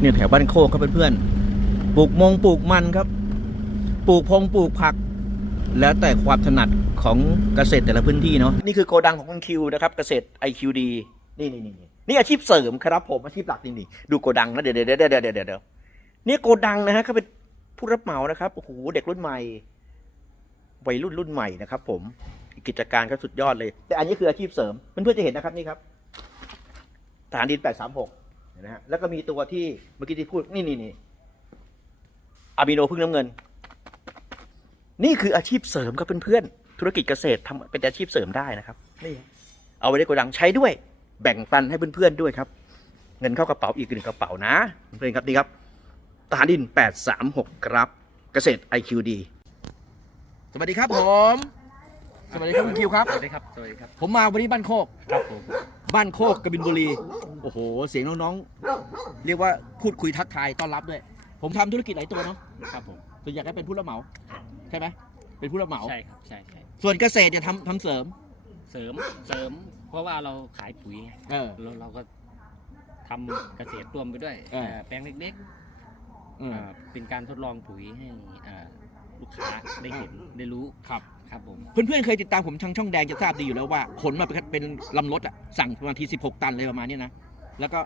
เนี่ยแถวบ้านโคกครับเพื่อนๆปลูกมงปลูกมันครับ ปลูกพงปลูกผัก แล้วแต่ความถนัดของเกษตรแต่ละพื้นที่เนาะนี่คือโกดังของคุณคิวนะครับ เกษตร IQD นี่นี่นี่นี่นี่อาชีพเสริมครับผมอาชีพหลักนี่นี่ดูโกดังนะเดี๋ยวเดี๋ยวเดี๋ยวเดี๋ยวเดี๋ยวเดี๋ยวนี่โกดังนะฮะเขาเป็นผู้รับเหมานะครับโอ้โหเด็กรุ่นใหม่วัยรุ่นรุ่นใหม่นะครับ ผมกิจการก็สุดยอดเลย แต่อันนี้คืออาชีพเสริมเพื่อนๆจะเห็นนะครับนี่ครับฐานดิน 836เห็ นไหมฮะแล้วก็มีตัวที่เมื่อกี้ที่พูดนี่นี่นี่อะมิโนพึ่งน้ำเงิน นี่คืออาชีพเสริมครับเพื่อนๆธุรกิจเกษตรทำเป็นอาชีพเสริมได้นะครับนี่เอาไว้ในโกดังใช้ด้วย แบ่งปันให้เพื่อนๆด้วยครับ เงินเข้ากระเป๋าอีกหนึ่งกระเป๋านะเพื่อนๆครับนี่ครับฐานดิน 836 ครับเกษตร IQD สวัสดีครับผม สวัสดีครับคุณคิวครับ สวัสดีครับ สวัสดีครับ ผมมาวันนี้บ้านโคก ครับผม บ้านโคกกบินบุรี โอ้โห เสียงน้องๆ เรียกว่าพูดคุยทักทายต้อนรับด้วย ผมทำธุรกิจหลายตัวเนาะครับผม ส่วนใหญ่ก็เป็นผู้รับเหมา ใช่ไหมเป็นผู้รับเหมา ใช่ครับใช่ใช่ส่วนเกษตรจะทำทำเสริม เสริมเสริม เพราะว่าเราขายปุ๋ยไงเออ เราเราก็ทำเกษตรรวมไปด้วยเออ เอ่อแปลงเล็กเอๆออ่าเป็นการทดลองปุ๋ยให้อ่า ลูกค้าได้เห็นได้รู้ครับ ครับผม เพื่อนๆเคยติดตามผมทางช่องแดงจะทราบดีอยู่แล้วว่าขนมาเป็นเป็นลำรถอะสั่งประมาณที16 ตันเลยประมาณเนี้ยนะแล้วก็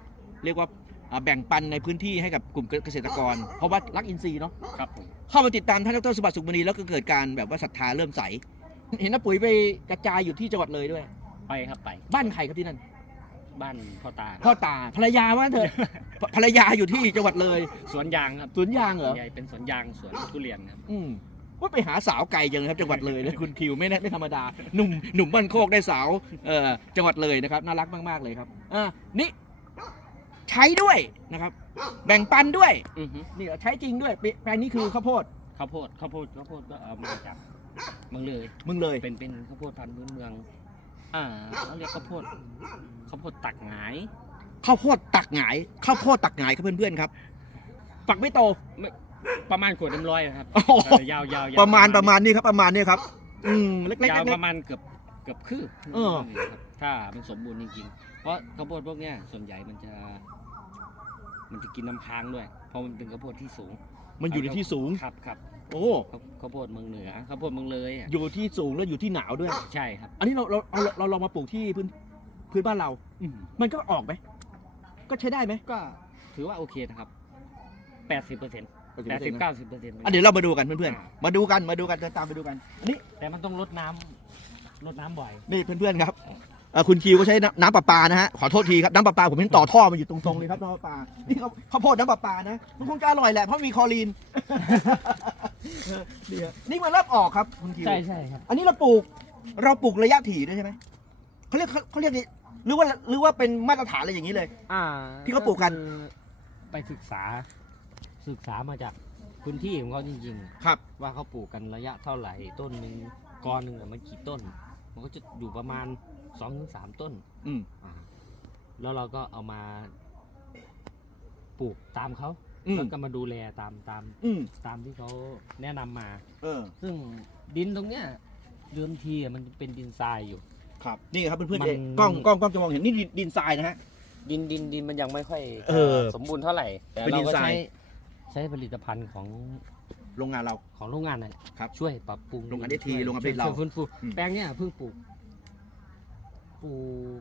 เรียกว่าอ่าแบ่งปันในพื้นที่ให้กับกลุ่มเกษตรกร เพราะว่ารักอินทรีย์เนาะครับผม เข้ามาติดตามท่านดรสมบัติสุขมณีแล้วก็เกิดการแบบว่าศรัทธาเริ่มใส เห็นน้าปุ๋ยไปกระจายอยู่ที่จังหวัดเลยด้วย ไปครับไป บ้านใครครับที่นั่น บ้านพ่อตาพ่อตาภรรยาว่าเถอะภภรรยาอยู่ที่จังหวัดเลย สวนยางครับสวนยางเหรอใหญ่เป็นสวนยางสวนทุเรียนครับอืมว่าไปหาสาวไกลจังเลยครับจังหวัดเลยนะคุณคิวไม่แน่ไม่ธรรมดาหนุ่มหนุ่มบ้านโคกได้สาวเอ่อจังหวัดเลยนะครับน่ารักมากๆเลยครับอ่านี่ใช้ด้วยนะครับ แบ่งปันด้วยอือฮึนี่ใช้จริงด้วยแปแปลงนี้คือข้าวโพดข้าวโพดข้าวโพดข้าวโพดก็เอามาจากเมืองเลยมึงเลยเป็นเป็นข้าวโพดพันธุ์พื้นเมือง อ่าเขาเรียกข้าวโพดข้าวโพดตักหงายข้าวโพดตักหงายข้าวโพดตักหงายครับเพื่อนๆครับ ฝักไม่โตประมาณขวดน้ำร้อยนะครับโอ้โห เออยาวยาวประมาณประมาณนี้ครับประมาณนี้ครับ อืมเล็กๆเล็กยาวๆประมาณเกือบเกือบคืบเออ ครับถ้ามันสมบูรณ์จริงๆ เพราะข้าวโพดพวกเนี้ยส่วนใหญ่มันจะ มันจะกินน้ำค้างด้วย เพราะมันเป็นข้าวโพดที่สูงมันอยู่ในที่สูง ครับครับ โอ้ ข้าวข้าวโพดเมืองเหนือข้าวโพดเมืองเลยอะอยู่ที่สูงแล้วอยู่ที่หนาวด้วย ใช่ครับอันนี้เราเราเราเราลองมาปลูกที่พื้นพื้นบ้านเรา อืมมันก็ออกไหม ก็ใช้ได้ไหมก็ถือว่าโอเคนะครับแปดสิบเปอร์เซ็นต์แปดสิบ80%เก้าสิบเปอร์เซ็นต์ อะเดี๋ยวเรามาดูกันเพื่อนอ่า ๆ มาดูกันมาดูกันเดินตามไปดูกันอันนี้แต่มันต้องลดน้ำลดน้ำบ่อย นี่เพื่อนๆครับอ่า คุณคิวก็ใช้น้ำน้ำประปานะฮะขอโทษทีครับน้ำประปาผมเห็นต่อท่อมาอยู่ตรงๆเลยครับน้ำประปานี่เขาข้าวโพดน้ำประปานะมันคงจะอร่อยแหละเพราะมีคลอรีนเออนี่ฮะนี่มันเริ่มออกครับคุณคิวใช่ใช่ครับอันนี้เราปลูกเราปลูกระยะถี่ด้วยใช่ไหมเขาเรียกเขาเรียกนี่หรือว่าหรือว่าเป็นมาตรฐานอะไรอย่างนี้เลย อ่า ที่เขาปลูกกันคือไปศึกษาศึกษามาจากพื้นที่ของเขาจริงครับๆว่าเขาปลูกกันระยะเท่าไหร่ต้นหนึ่งกอหนึ่งอะมันกี่ต้น มันก็จะอยู่ประมาณ สองถึงสามต้นอืมอ่าแล้วเราก็เอามาปลูกตามเขาอืมแล้วก็มาดูแลตามตามอืมตามที่เขาแนะนำมา เออ ซึ่งดินตรงเนี้ยเดิมทีอะมันเป็นดินทรายอยู่ ครับ นี่ครับเพื่อนๆมัน เองกล้องกล้องกล้องจะมองเห็นนี่ดินดินทรายนะฮะ ดินดินดินมันยังไม่ค่อยเออสมบูรณ์เท่าไหร่ แต่เป็นเราดินก็ทรายใช้ใช้ผลิตภัณฑ์ของโรงงานเรา ของโรงงานน่ะครับช่วยปรับปรุงโรงงานดิ ST ช่วยโรงงานผลิตช่วยเราฟื้นฟูอืม แปลงเนี้ยเพิ่งปลูก ปลูก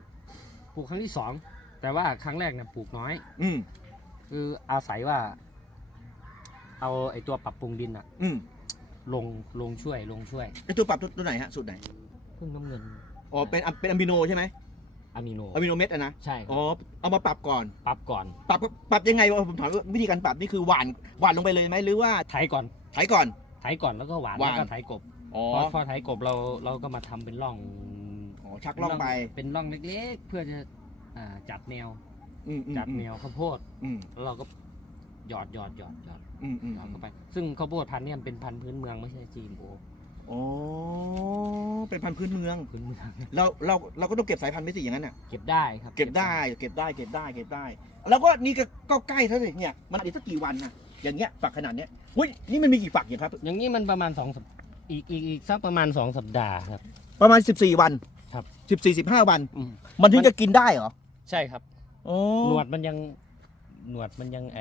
ปลูกครั้งที่สองแต่ว่าครั้งแรกเนี่ยปลูกน้อย อืมคืออาศัยว่า เอาไอตัวปรับปรุงดินอะอืมลงลงช่วยลงช่วยไอตัวปรับตัวตัวไหนฮะสูตรไหนพึ่งน้ำเงินอ๋อเป็นอะเป็นอะมิโนใช่ไหมอะมิโนอะมิโนเม็ดอะนะใช่ครับอ๋อเอามาปรับก่อน ปรับก่อนปรับปรับยังไงวะผมถามว่าวิธีการปรับนี่คือหวานหวานลงไปเลยไหมหรือว่าไถก่อนไถก่อนไถก่อนแล้วก็หวานหวาน แล้วก็ไถกบอ๋อ พอพอไถกบเราเราก็มาทำเป็นร่องอ๋อ ชักล่องไป เป็นร่องเล็กๆ เพื่อจะอ่าจับแนว อืมอืมจับแนวข้าวโพดอืมแล้วเราก็หยอดหยอดหยอดหยอดอืมอืมหยอดเข้าไป ซึ่งข้าวโพดพันธุ์เนี่ยมันเป็นพันธุ์พื้นเมืองไม่ใช่ GMO อ๋อเป็นพันธุ์พื้นเมือง พื้นเมือง เราเราเราก็ต้องเก็บสายพันธุ์ไม่สิอย่างนั้นน่ะ เก็บได้ครับเก็บได้ เก็บได้ เก็บได้ เก็บได้ แล้วก็นี่ก็ก็ใกล้เท่าไหร่เนี่ย มันอีกสักกี่วันน่ะอย่างเงี้ยฝักขนาดเนี้ยอุ้ย นี่มันมีกี่ฝักอย่างครับ อย่างนี้มันประมาณสองสัปอีกอีกอีกสักประมาณสองสัปดาห์ครับ ประมาณ 14 วัน ครับ14 15วัน อืม มันถึงจะกินได้เหรอใช่ครับ โอ้หนวดมันยังหนวดมันยังไอ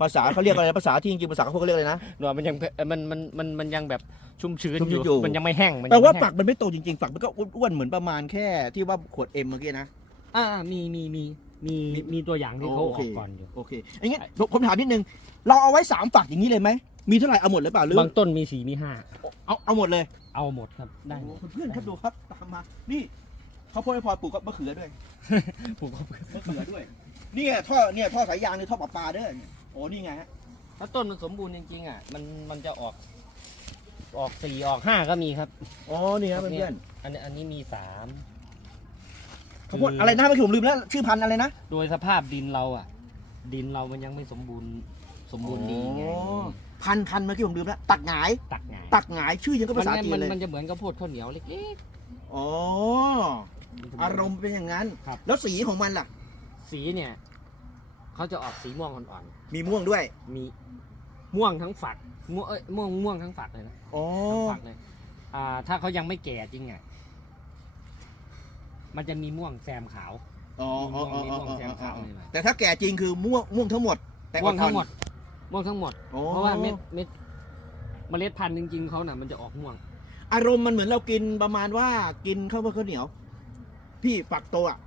ภาษาเขาเรียกอะไรภาษาที่จริงๆภาษาเขาเรียกอะไรนะ หนวดมันยังเอ่อมันมันมันมันยังแบบชุ่มชื้นชุ่มชื้นออยู่ยู่ มันยังไม่แห้งมันแปลว่ายังไม่ฝักมันไม่โตจริงๆฝักมันก็อ้วนๆเหมือนประมาณแค่ที่ว่าขวดเอ็มเมื่อกี้นะแห้งอ่ามีมีมีมีมี มีตัวอย่างที่เขาโออเค อกก่อนอยู่ โอเคอย่างงี้ผมถามนิดนึง เราเอาไว้สามฝักอย่างนี้เลยไหม มีเท่าไหร่เอาหมดเลยเปล่าหรือบางต้นมีสี่มีห้าเอาเอาหมดเลยเอาหมดครับได้หมดเพื่อนๆครับดูครับตามมานี่เขาวโพดไม่พอปลูกกับมะเขือด้วยปลูกมะเขือด้วยเนี่ยท่อเนี่ยท่อสายยางเนี่ยท่อประปาด้วยโอ้นี่ไงฮะถ้าต้นมันสมบูรณ์จริงๆอะมันมันจะออก ออกสี่ออกห้าก็มีครับอ๋อนี่ครับเพื่อนอันนี้อันนี้มีสามๆข้าวโพดอะไรนะเมื่อกี้ผมลืมแล้วชื่อพันธุ์อะไรนะโดยสภาพดินเราอะ ดินเรามันยังไม่สมบูรณ์สมบูรณ์ดีไงอ๋อ พันธุ์พันธุ์เมื่อกี้ผมลืมแล้วตักหงาย ตักไงายตักหงายชื่อยังก็มัภาษาเนี่ยจีมันนเลยมันจะเหมือนกับโพดข้าวเหนียวเล็กอ๋อๆอารมณ์เป็นอย่างนั้นครับแล้วสีของมันล่ะ สีเนี่ยเขาจะออกสีม่วงอ่อนมีม่วงด้วยๆมีม่วงทั้งฝักม่วงเอ้ยม่วงม่วงทั้งฝักเลยนะอ๋อทั้งฝักเลยอ่า ถ้าเขายังไม่แก่จริงอะมันจะมีม่วงแซมขาวอ๋ออ๋ออ๋อมีอ๋อม่วงอ๋อแซมขาวเลยนะแต่ถ้าแก่จริงคือม่วงม่วงทั้งหมด แต่ม่วงทั้งหมอ่อด ม่วงทั้งหมดนๆอ๋อเพราะว่าเม็ดเม็ดเมล็ดพันธุ์จริงๆเขาน่ะมันจะออกม่วง อารมณ์มันเหมือนเรากินประมาณว่ากินข้าวโพดข้าวเหนียว พี่ฝักโตอะ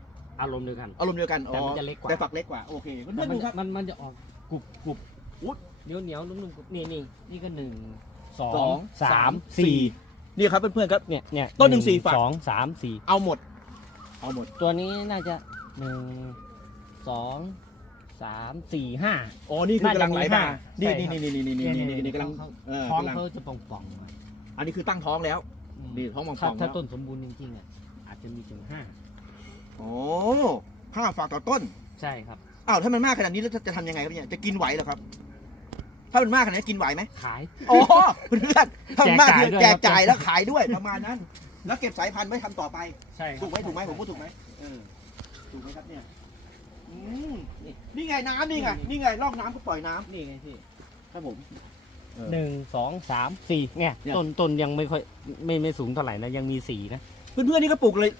อารมณ์เดียวกัน อารมณ์เดียวกันแต่มันจะเล็กกว่า แต่ฝักเล็กกว่า โอเคเพื่แต่อนๆมันดูจะครับมันมันจะออกกรุบกรุบอุ๊ดเหนียวเหนียวนุ่มๆกรุบนี่นี่นี่ก็หนึ่งสอสองงสาสามมสี่สี่นี่ครับเพื่อนๆครับ เนี่ยเนี่ยต้นหนึ่งสี่ฝัก สองสามสี่เอาหมด เอาหมดตัวนี้น่าจะหนึ่งสอง สามสี่ห้าอ๋อนี่คือกำลังไหลมานี่ใช่นี่ครับนี่นี่นี่นี่นี่นี่นี่กำลังเออท้องกำลังเขาจะป่องป่องๆหน่อยอันนี้คือตั้งท้องแล้ว อืมนี่ท้องป่องๆถ้าแล้วถ้าต้นสมบูรณ์จริงๆอะอาจจะมีถึงห้าโอ้ห้าฝักต่อต้น ใช่ครับ อ้าวถ้ามันมากขนาดนี้แล้วจะทำยังไงครับเนี่ย จะกินไหวเหรอครับ ถ้ามันมากขนาดนี้กินไหวไหมขาย อ๋อเพื่อนๆถ้ามันมากคือแจแจกกจ่าจ่ายยด้วย แล้วขายด้วยประมาณนั้น แล้วเก็บสายพันธุ์ไว้ทำต่อไป ใช่ครับถูกไหมถูกไหมผมพูดถูกไหมเออถูกไหมครับเนี่ย อืมนี่นี่ไงน้ำนี่ไงนี่ไงลอกน้ำก็ปล่อยน้ำนี่ไงพี่ครับผม หนึ่งสองสามสี่เนี่ยเนี่ย ต้นต้นยังไม่ค่อยไม่ไม่สูงเท่าไหร่นะ ยังมีสี่นะเพื่อนๆนี่ก็ปลูกเลย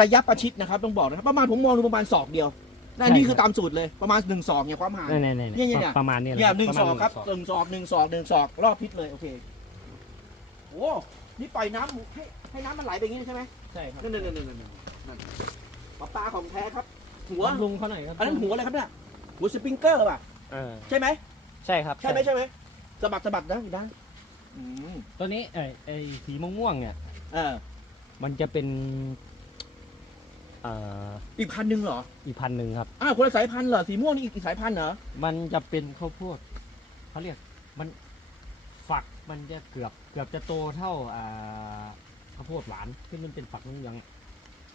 ระยะประชิดนะครับต้องบอกนะครับประมาณผมมองดูประมาณศอกเดียวนั่นใช่นี่ครับคือตามสูตรเลยประมาณหนึ่งศอกเนี่ยความห่างนี่นี่นี่เนี่ยเนี่ย ประมาณนี้แหละเนี่ยหนึ่งประศมาณอกครับหนึ่งศอกหนึ่งศอกหนึ่งศอกหนึ่งศอกรอบทิศเลยโอเคโอ้นี่ปล่อยน้ำให้ให้น้ำมันไหลไปอย่างนี้ใช่ไหมใช่ครับนั่นนั่นนั่นนั่นนั่นนั่นปลาปลาของแท้ครับ หัว บำรุงเขาหน่อยครับอันนั้นหัวอะไรครับเนี่ยหัวสปริงเกอร์ป่ะเออใช่ไหมใช่ครับใช่ไหมใช่ไหมสะบัดสะบัดนะอีกด้านอืมตัวนี้ไอ้ไอ้สีม่วงๆเนี่ย เออมันจะเป็นเอ่ออีกพันหนึ่งเหรออีกพันหนึ่งครับ อ้าวคนละสายพันธุ์เหรอสีม่วงนี่อีกสายพันธุ์เหรอมันจะเป็นข้าวโพดเขาเรียกมันฝักมันจะเกือบเกือบจะโตเท่าอ่าข้าวโพดหวานที่มันเป็นฝักเหลือง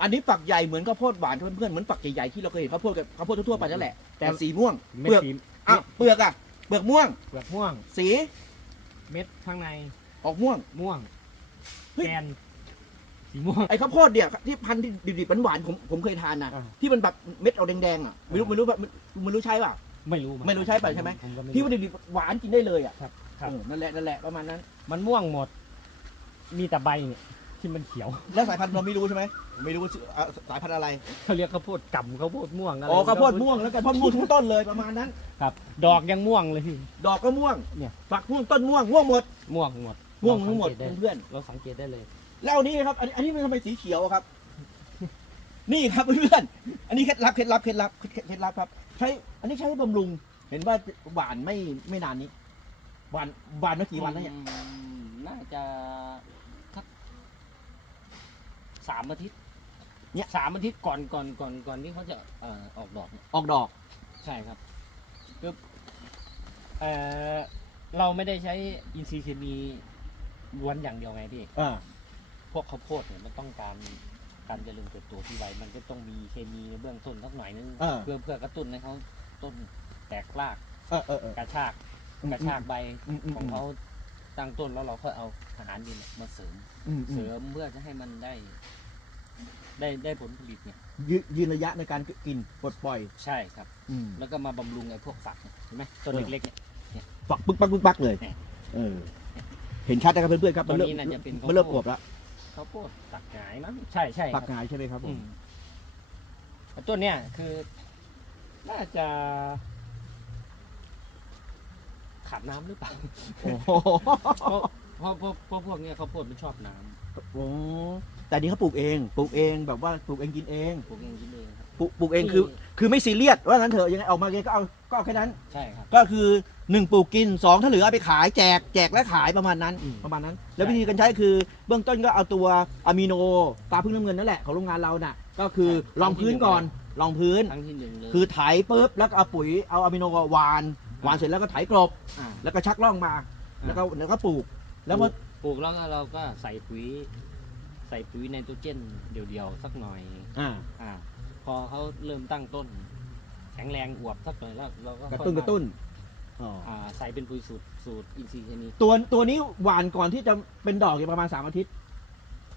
อันนี้ฝักใหญ่เหมือนข้าวโพดหวานเพื่อนๆเหมือนฝักใหญ่ๆที่เราเคยเห็นข้าวโพดกับข้าวโพดทั่วๆไปนั่นแหละแต่สีม่วงๆเม็เปดลือกสีอะเปลือกอะเปลือกม่วง เปลือกม่วง สีเม็ดข้างในออกม่วง ม่วงเฮ้ย แกนสีม่วง ไอ้ข้าวโพดเนี่ยที่พันธุ์ที่ดิบๆหวานๆผมผมเคยทานนะอ่า ที่มันแบบเม็ดเอาแดงๆอะไม่รู้ไม่รู้ว่าไม่รู้ใช่ป่ะ ไม่รู้เหอนกันไม่รู้ใช่ป่ะใช่ไหม ผก็ไม่ที่รู้มันดิบๆหวานกินได้เลยอะครับครับ เออนั่นแหละนั่นแหละประมาณนั้น มันม่วงหมด มีแต่ใบเนี่ย ที่มันเขียวแล้วสายพันธุ์เราไม่รู้ใช่ไหมไม่รู้ว่าชื่ออะสายพันธุ์อะไรเขาเรียกข้าวโพดกำข้าวโพดม่วงอะไรอ๋อข้าวโพดม่วงแล้วกันข้าวโพดทุกต้นเลยประมาณนั้น ครับ ดอกยังม่วงเลยพี่ ดอกก็ม่วงเนี่ย ฝักม่วงต้นม่วงม่วงหมดม่วงหมดม่วงทั้งหมดเราสัเกตได้เพื่อนเราสังเกตได้เลย ๆแล้วอันนี้ครับอันนี้อันนี้มันทำไมสีเขียวอะครับ นี่ครับเพื่อนๆอันนี้เคล็ดลับเคล็ดลับเคล็ดลับเคล็ดลับครับ ใช้อันนี้ใช้บำรุง เห็นว่าหวานไม่ไม่นานนี้หวานหวานมากี่วันแล้วเนี่ยอืมน่าจะสัก สามอาทิตย์เนี่ย สามอาทิตย์ก่อนก่อนก่อนก่อนที่เขาจะเอ่อออกดอกเนี่ยออกดอก ใช่ครับคือเอ่อเราไม่ได้ใช้อินทรีย์เคมีล้วนอย่างเดียวไงพี่ อ่า พวกข้าวโพดเนี่ยมันต้องการการเจริญเติบโตที่ไวมันก็ต้องมีเคมีในเบื้องต้นสักหน่อยนึงอ่า เพื่อเพื่อกระตุ้นให้เขาต้นแตกรากเออเออเออกระชากกระชากใบอืมอืมของเขา ตั้งต้นแล้วเราค่อยเอาอาหารดินมาเสริม อืมอืเสมริมเพื่อจะให้มันได้ ได้ได้ผลผลิตเนี่ย ยืยืนระยะในการกินปลดปล่อย ใช่ครับ อืม แล้วก็มาบำรุงไอ้พวกฝักเนี่ยเห็นไหมต้นเออ เล็กๆเนี่ยฝักปึ๊กปักปึ๊กปักเลย เนี่ยเออ เห็นชัดนะครับเพื่อนๆครับตัวมันเริ่มนี้น่าจะเป็นข้าวมันเริ่มโพอวดบแล้วข้าวโพดตักหงายมั้งใช่ใช่ปักครับหงายใช่ไหมครับผอืมมต้นเนี้ยคือ น่าจะ ขาดน้ำหรือเปล่าโอ้โหเพราะเพราะเพราะเพราะพวกเนี้ยข้าวโพดมันชอบน้ำโอ้แต่นี่เขาปลูกเอง ปลูกเองแบบว่าปลูกเองกินเอง ปลูกเองกินเองครับ ปลูกปลูกเองคือ คือไม่ซีเรียสว่างั้นเถอะยังไงออกมาไงก็เอาก็เอาแค่นั้น ใช่ครับ ก็คือหนึ่งปลูกกินสองถ้าเหลือเอาไปขายแจกแจกและขายประมาณนั้นอืม ประมาณนั้น แล้ววิธีการใช้คือเบื้องต้นก็เอาตัวอะมิโนตาพึ่งน้ำเงินนั่นแหละของโรงงานเราน่ะก็คือรองพื้นก่อนรองพื้น ครั้งที่หนึ่งเลย คือไถปุ๊บแล้วก็เอาปุ๋ยเอาอะมิโนหวาน หวานเสร็จแล้วก็ไถกลบาแล้วก็ชักล่องมาแล้วก็แล้วก็ปลูก แล้วพอปลูกแล้วก็เราก็ใส่ปุ๋ย ใส่ปุ๋ยไนโตรเจนเดียวๆสักหน่อย อ่าอ่า พอเขาเริ่มตั้งต้น แข็งแรงอวบสักหน่อยแล้วเราก็กระตุ้นค่อยมากระตุ้นอ๋ออ่าใส่เป็นปุ๋ยสูตรสูตรอินทรีย์ชนิดตัวตัวนี้หวานก่อนที่จะเป็นดอกอยู่ประมาณสามอาทิตย์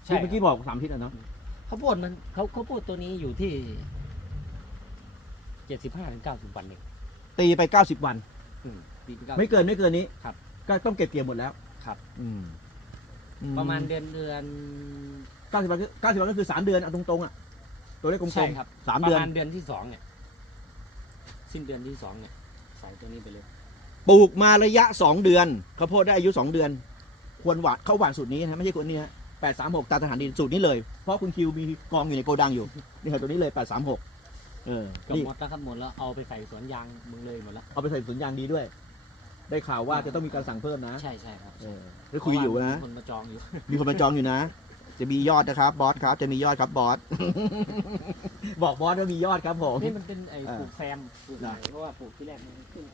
ใช่ที่เมื่อกี้บอกสามอาทิตย์อะเนาะข้าวโพดมันเขาข้าวโพดตัวนี้อยู่ที่เจ็ดสิบห้าถึงเก้าสิบวันเองตีไป 90 วัน อืมปีที่เก้า ไม่เกินไม่เกินนี้ครับ ก็ต้องเก็บเกี่ยวหมดแล้วครับอืมอืประมาณเดือนเดือน90วันเก้าสิบวันก็คือสามเดือนเอาตรงๆอะตัวเลขกลใช่มครับ ๆสามประเดือนมาณเดือนที่สองเนี่ย สิ้นเดือนที่สองเนี่ยใส่ตัวนี้ไปเลย ปลูกมาระยะ2เดือนข้าวโพดได้อายุ2เดือน ควรหวานเข้าหวานสูตรนี้นะไม่ใช่คนนี้ฮะแปดสามหกตาทหารดินสูตรนี้เลย เพราะคุณคิวมีกองอยู่ในโกดังอยู่นี่ครับตัวนี้เลยแปดสามหก เออก็นี่หมดแล้วครับหมดแล้วเอาไปใส่สวนยางมึงเลยหมดแล้วเอาไปใส่สวนยางดีด้วย ได้ข่าวว่าจะต้องมีการสั่งเพิ่มนะใช่ใช่ครับเออได้คุยอยู่นะ เพราว่ามีคนมาจองอยู่ มีคนมาจองอยู่นะ จะมียอดนะครับบอสครับ จะมียอดครับบอส บอกบอสว่ามียอดครับผม นี่มันเป็นไอ้อ่าปลูกแซมปลูกนะใหม่เพราะว่าปลูกที่แรกมันไม่ขึ้น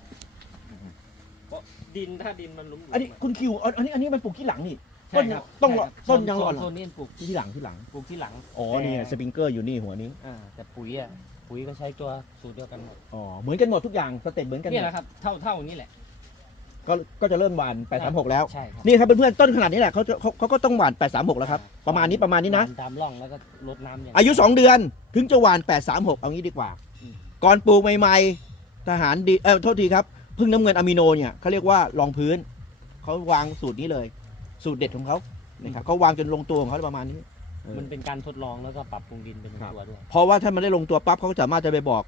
เพราะดินถ้าดินมันหลุมๆอันนี้คุณคิวอันอันนี้อันนี้มันปลูกที่หลังนี่ใช่ครับต้นใช่ครับต้นยังอ่อนโซนนี้ปลูกที่หลังที่หลังปลูกที่หลังอ๋อนี่ไงสปริงเกอร์อยู่นี่หัวนี้ อ่าแต่ปุ๋ยอะ ปุ๋ยก็ใช้ตัวสูตรเดียวกันหมดอ๋อเหมือนกันหมดทุกอย่างสเต็ปเหมือนกันหมเนี่ยดแหละครับ เท่าเท่านี้แหละ ก็ก็จะเริ่มหวาน836 แล้ว ใช่ครับนี่ครับเพื่อนๆต้นขนาดนี้แหละเขาจะเขาเขาก็ต้องหวาน836 แล้วครับ ประมาณนี้ประมาณนี้นะ ตามร่องแล้วก็ลดน้ำอย่างอายุ 2 เดือนถึงจะหวาน 836 เอางี้ดีกว่าอืมก่อนปลูกใหม่ๆ ทหารดีเออโทษทีครับพึ่งน้ำเงินอะมิโนเนี่ยเขาเรียกว่ารองพื้น เขาวางสูตรนี้เลย สูตรเด็ดของเขานะครับเขาวางจนลงตัวของเขาประมาณนี้เออ มันเป็นการทดลองแล้วก็ปรับปรุงดินเป็นครับตัวด้วย เพราะว่าถ้ามันได้ลงตัวปั๊บเขาก็สามารถจะไปบอก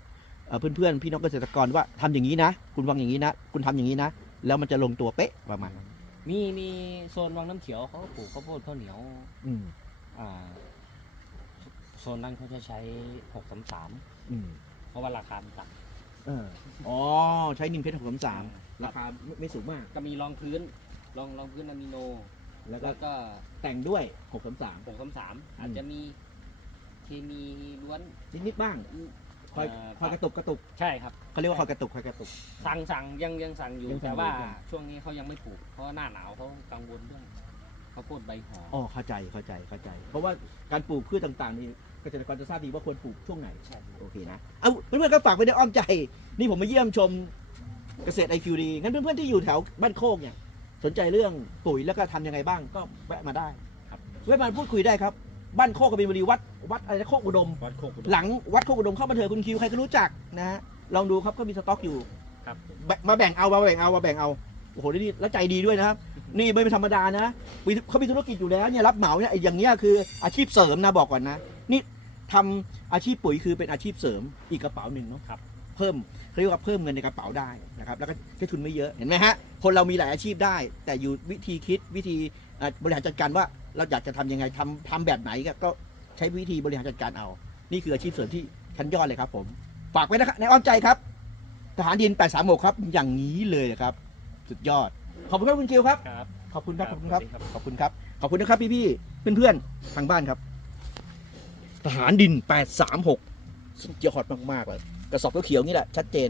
เอ่อเพื่อนๆพี่น้องเกษตรกรว่าทำอย่างนี้นะ คุณวางอย่างนี้นะ คุณทำอย่างนี้นะ แล้วมันจะลงตัวเป๊ะประมาณนั้นมีมีโซนวังน้ำเขียวเขาก็ปลูกข้าวโพดข้าวเหนียวอืมอ่าโซนนั้นเขาจะใช้หกสามสามอืมเพราะว่าราคามันต่เอออ๋อใช้นิมเพชรหกสามสามำราคาไม่ไม่สูงมาก ก็มีรองพื้นรองรองพื้นอะมิโน แล้วก็แล้วก็แต่งด้วยหกสามสามหกสามสามอาจจะมีเคมีล้วนนิดนิดๆบ้างคอยเอ่อคอยกระตุกกระตุกใช่ครับ เขาเรียกว่าคอยกระตุกคอยกระตุก สั่งสั่งยังยังสั่งอยู่ยังสั่งแต่ว่าอยู่ ช่วงนี้เขายังไม่ปลูก เพราะว่าหน้าหนาวเขากังวลเรื่องข้าวโพดใบหอมอ๋อเข้าใจเข้าใจเข้าใจ เพราะว่าการปลูกพืชต่างๆนี่เกษตรกรจะทราบดีว่าควรปลูกช่วงไหน ใช่ครับ โอเคนะ เอาเพื่อนๆก็ฝากไว้ในอ้อมใจ นี่ผมมาเยี่ยมชมเกษตรไอคิวดีงั้นเพื่อนๆที่อยู่แถวบ้านโคกเนี่ย สนใจเรื่องปุ๋ยแล้วก็ทำยังไงบ้างก็แวะมาได้ครับ แวะมาพูดคุยได้ครับ บ้านโคกกบินบุรีวัดวัดอะไรนะโคกอุดม วัดโคกอุดม หลังวัดโคกอุดมเข้ามาเถอะคุณคิวใครก็รู้จักนะฮะลองดูครับก็มีสต็อกอยู่ครับ แบะมาแบ่งเอามาแบ่งเอามาแบ่งเอาโอ้โหนี่แล้วใจดีด้วยนะครับ นี่ไม่เป็นธรรมดานะมีเขามีธุรกิจอยู่แล้วเนี่ยรับเหมาเนี่ยไอ้อย่างเงี้ยคืออาชีพเสริมนะบอกก่อนนะ นี่ทำอาชีพปุ๋ยคือเป็นอาชีพเสริมอีกกระเป๋าหนึ่งเนาะครับ เพิ่มเขาเรียกว่าเพิ่มเงินในกระเป๋าได้นะครับแล้วก็ใช้ทุนไม่เยอะเห็นไหมฮะคนเรามีหลายอาชีพได้ แต่อยู่วิธีคิดวิธีเอ่อบริหารจัดการว่าเราอยากจะทำยังไงทำทำแบบไหนก็ใช้วิธีบริหารจัดการเอา นี่คืออาชีพเสริมที่ชั้นยอดเลยครับผมฝากไว้นะครับในอ้อมใจครับทหารดิน 836 ครับ อย่างนี้เลยครับ สุดยอด ขอบคุณครับคุณคิวครับครับ ขอบคุณครับคขรัอบบคุณครับสวัสดีครับ ขอบคุณครับ ขอบคุณนะครับพี่พี่ๆเพื่อนๆ ทางบ้านครับ ทหารดิน 836 สุดยอดมากๆเลย กระสอบเขียวๆนี่แหละชัดเจน